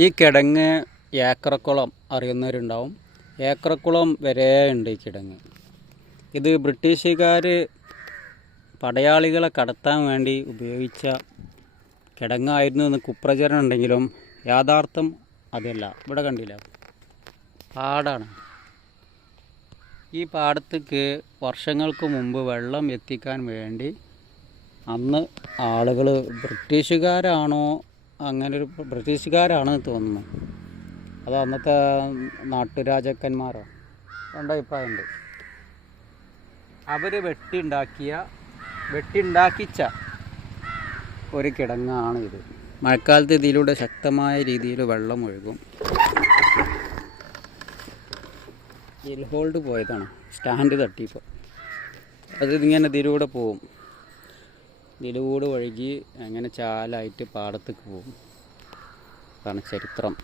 ഈ കിടങ്ങ് ഏക്കറക്കുളം അറിയുന്നവരുണ്ടാവും. ഏക്കറക്കുളം വരെ ഉണ്ട് ഈ കിടങ്ങ്. ഇത് ബ്രിട്ടീഷുകാർ പടയാളികളെ കടത്താൻ വേണ്ടി ഉപയോഗിച്ച കിടങ്ങായിരുന്നു എന്ന് കുപ്രചരണം ഉണ്ടെങ്കിലും യാഥാർത്ഥ്യം അതല്ല. ഇവിടെ കണ്ടില്ല, പാടാണ്. ഈ പാടത്തേക്ക് വർഷങ്ങൾക്ക് മുമ്പ് വെള്ളം എത്തിക്കാൻ വേണ്ടി അന്ന് ആളുകൾ ബ്രിട്ടീഷുകാരാണോ, അങ്ങനൊരു ബ്രിട്ടീഷുകാരാണെന്ന് തോന്നുന്നു, അത് അന്നത്തെ നാട്ടുരാജാക്കന്മാരോ, രണ്ടഭിപ്രായമുണ്ട്. അവർ വെട്ടിണ്ടാക്കിച്ച ഒരു കിടങ്ങാണ് ഇത്. മഴക്കാലത്ത് ഇതിലൂടെ ശക്തമായ രീതിയിൽ വെള്ളം ഒഴുകും. ഹിൽ ഹോൾഡ് പോയതാണ്, സ്റ്റാൻഡ് തട്ടിയപ്പോൾ അത് ഇങ്ങനെ ഇതിലൂടെ പോവും. ഇതിലൂടെ ഒഴുകി അങ്ങനെ ചാലായിട്ട് പാടത്തേക്ക് പോകും. അതാണ് ചരിത്രം.